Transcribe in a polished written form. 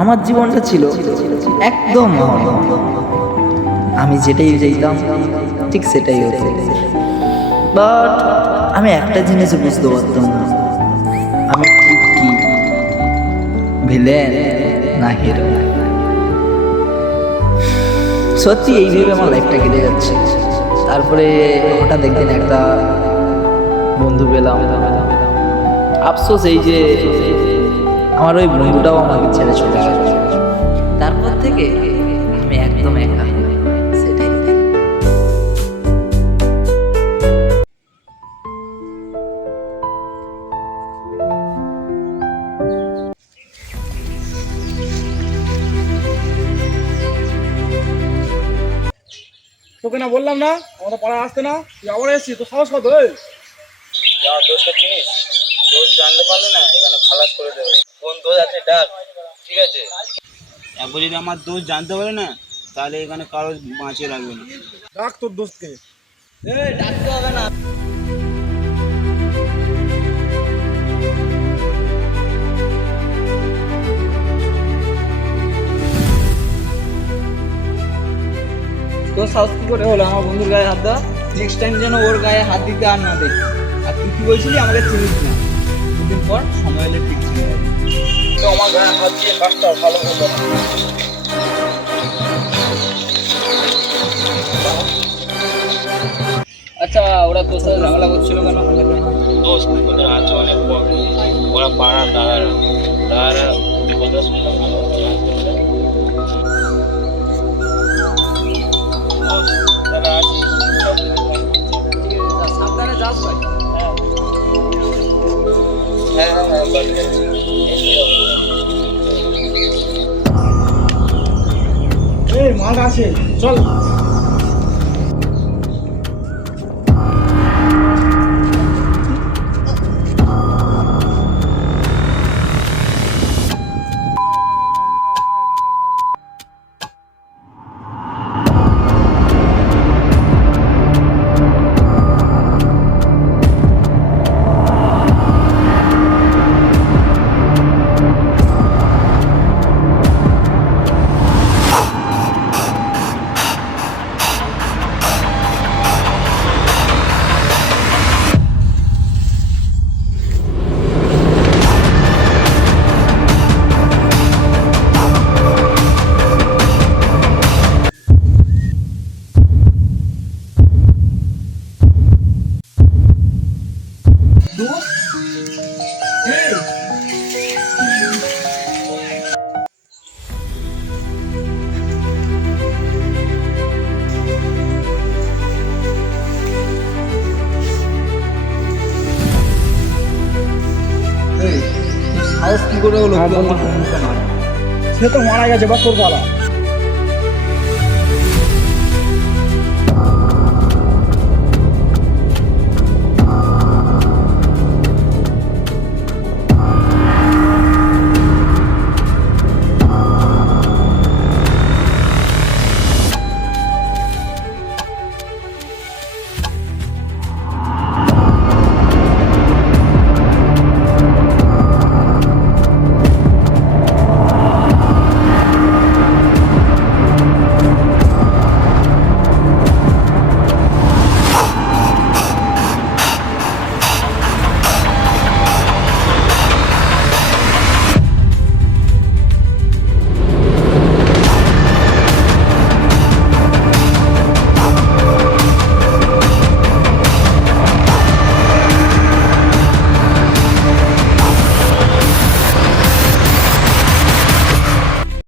আমার জীবনটা ছিল একদম আমি যেটাই চাইতাম ঠিক সেটাই হতো। বাট আমি একটা জিনিস বুঝতে পারতাম না, আমি ঠিক কি ভিলেন না হিরো। সত্যি এই ভেবে আমার লাইফটা কেটে যাচ্ছে। তারপরে হঠাৎ একদিন একটা বন্ধু পেলাম। আফসোস এই যে আমার ওই বন্ধুটাও আমাকে ছেড়ে চলে গেল। তারপর থেকে আমি একদম একা। সেটাই তোকে না বললাম না আমাদের পাড়ায় আসতে না, তুই আবার এসেছিস, তো সাহস কত? আমার দোষটা চিনিস? দোষ জানতে পারলে না এখানে খালাস করে দেবে। কোন দোষ আছে ডাক, ঠিক আছে? একবার যদি আমার দোষ জানতে পারে না তাহলে এখানে কারো বাঁচিয়ে রাখবে না। ডাক তোর দোস্তকে। ডাকতে হবে না। তোর সাহস কি করে হলো আমার বন্ধুর গায়ে হাত দেওয়া? নেক্সট টাইম যেন ওর গায়ে হাত দিতে আর না দেখি। আর তুই কি বলছিলি আমাকে চিনিস না, দুদিন পর সময় এলে ঠিক চিনে যাবি। তো আমার গায়ে হাত দিয়ে কাজটা ভালো হতো না। আচ্ছা ওরা তোর সাথে ঝামেলা করছিল কেন? দোস্ত ওদের আছে অনেক বড়, ওরা পাড়া দাদারা দাদারা কথা শুনলাম ভালো। সাবধানে যাস ভাই। হ্যাঁ হ্যাঁ হ্যাঁ বাড়ি যাচ্ছি। এই মালটা আছে, চল। সাহস কি করে হলো? সে তো মারা গেছে, বা তোর পালা।